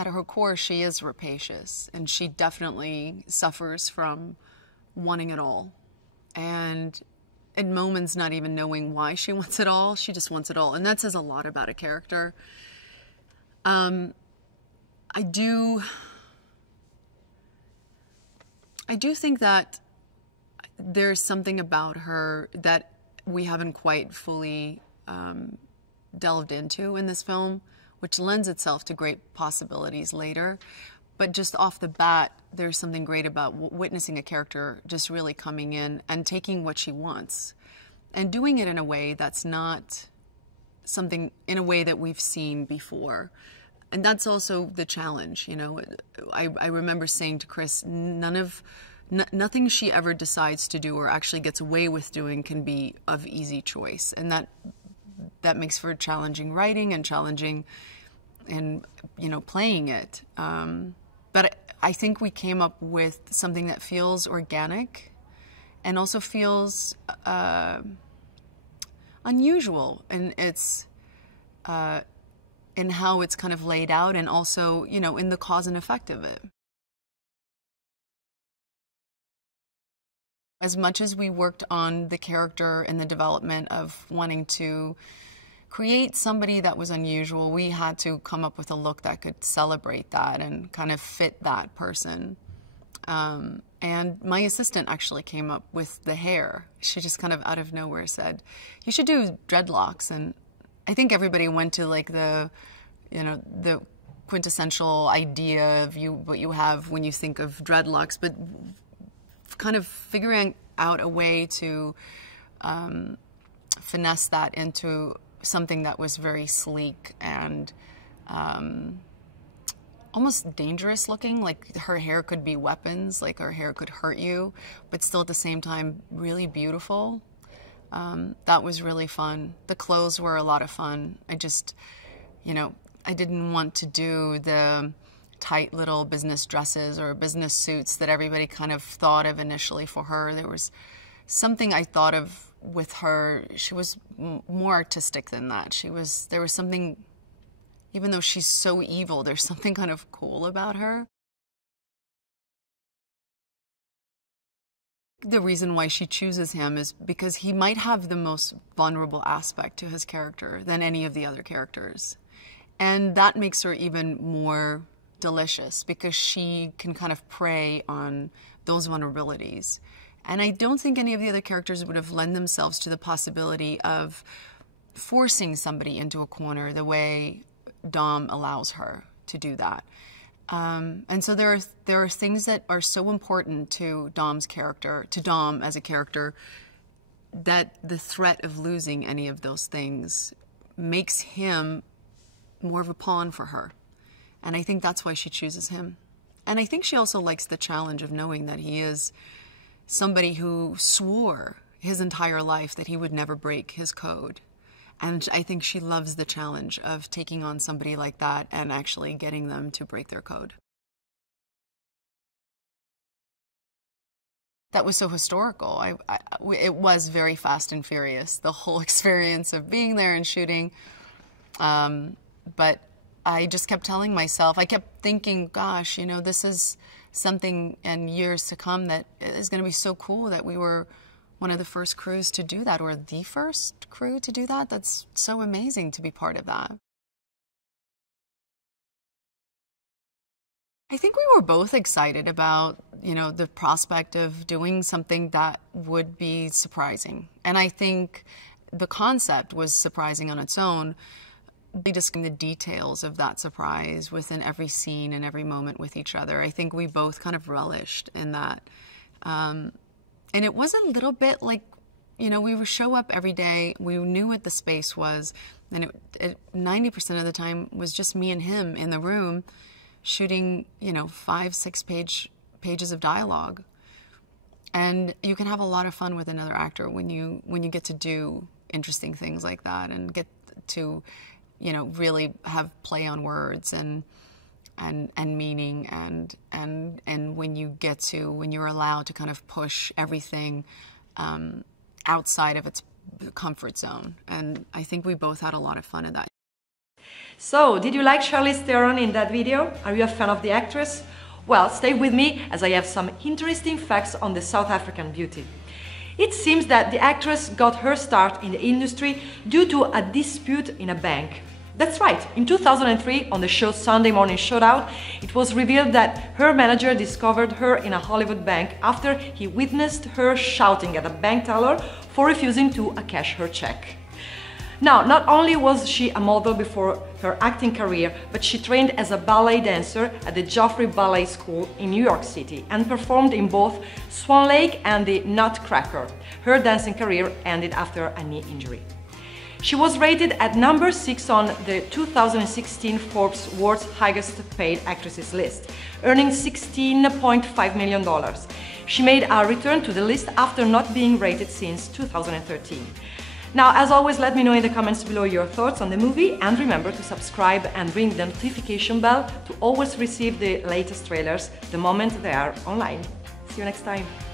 at her core, she is rapacious, and she definitely suffers from wanting it all. And in moments not even knowing why she wants it all, she just wants it all. And that says a lot about a character. I do think that there's something about her that we haven't quite fully delved into in this film, which lends itself to great possibilities later. But just off the bat, there's something great about witnessing a character just really coming in and taking what she wants and doing it in a way that's not something, in a way that we've seen before. And that's also the challenge, you know. I remember saying to Chris, nothing she ever decides to do or actually gets away with doing can be of easy choice. And that makes for challenging writing and challenging and, you know, playing it. But I think we came up with something that feels organic and also feels unusual in its in how it's kind of laid out, and also, you know, in the cause and effect of it. As much as we worked on the character and the development of wanting to create somebody that was unusual, we had to come up with a look that could celebrate that and kind of fit that person. And my assistant actually came up with the hair. She just kind of out of nowhere said, "You should do dreadlocks." And I think everybody went to like the, you know, the quintessential idea of what you have when you think of dreadlocks, but kind of figuring out a way to finesse that into something that was very sleek and almost dangerous looking. Like her hair could be weapons, like her hair could hurt you, but still at the same time really beautiful. That was really fun. The clothes were a lot of fun. I just, you know, I didn't want to do the tight little business dresses or business suits that everybody kind of thought of initially for her. There was something I thought of with her. She was more artistic than that. There was something, even though she's so evil, there's something kind of cool about her. The reason why she chooses him is because he might have the most vulnerable aspect to his character than any of the other characters. And that makes her even more delicious because she can kind of prey on those vulnerabilities. And I don't think any of the other characters would have lent themselves to the possibility of forcing somebody into a corner the way Dom allows her to do that. And so there are things that are so important to Dom's character, to Dom as a character, that the threat of losing any of those things makes him more of a pawn for her. And I think that's why she chooses him. And I think she also likes the challenge of knowing that he is somebody who swore his entire life that he would never break his code. And I think she loves the challenge of taking on somebody like that and actually getting them to break their code. That was so historical. It was very fast and furious, the whole experience of being there and shooting. But I just kept telling myself, I kept thinking, gosh, you know, this is something in years to come that is going to be so cool that we were one of the first crews to do that, or the first crew to do that. That's so amazing to be part of that. I think we were both excited about, you know, the prospect of doing something that would be surprising. And I think the concept was surprising on its own. Just the details of that surprise within every scene and every moment with each other, I think we both kind of relished in that. And it was a little bit like, you know, we would show up every day, we knew what the space was, and it 90% of the time was just me and him in the room shooting, you know, 5-6 pages of dialogue. And you can have a lot of fun with another actor when you get to do interesting things like that and get to, you know, really have play on words and meaning, and when you're allowed to kind of push everything outside of its comfort zone. And I think we both had a lot of fun in that. So, did you like Charlize Theron in that video? Are you a fan of the actress? Well, stay with me as I have some interesting facts on the South African beauty. It seems that the actress got her start in the industry due to a dispute in a bank. That's right, in 2003, on the show Sunday Morning Showdown, it was revealed that her manager discovered her in a Hollywood bank after he witnessed her shouting at a bank teller for refusing to cash her check. Now, not only was she a model before her acting career, but she trained as a ballet dancer at the Joffrey Ballet School in New York City and performed in both Swan Lake and the Nutcracker. Her dancing career ended after a knee injury. She was rated at number 6 on the 2016 Forbes World's Highest Paid Actresses list, earning $16.5 million. She made a return to the list after not being rated since 2013. Now, as always, let me know in the comments below your thoughts on the movie, and remember to subscribe and ring the notification bell to always receive the latest trailers the moment they are online. See you next time!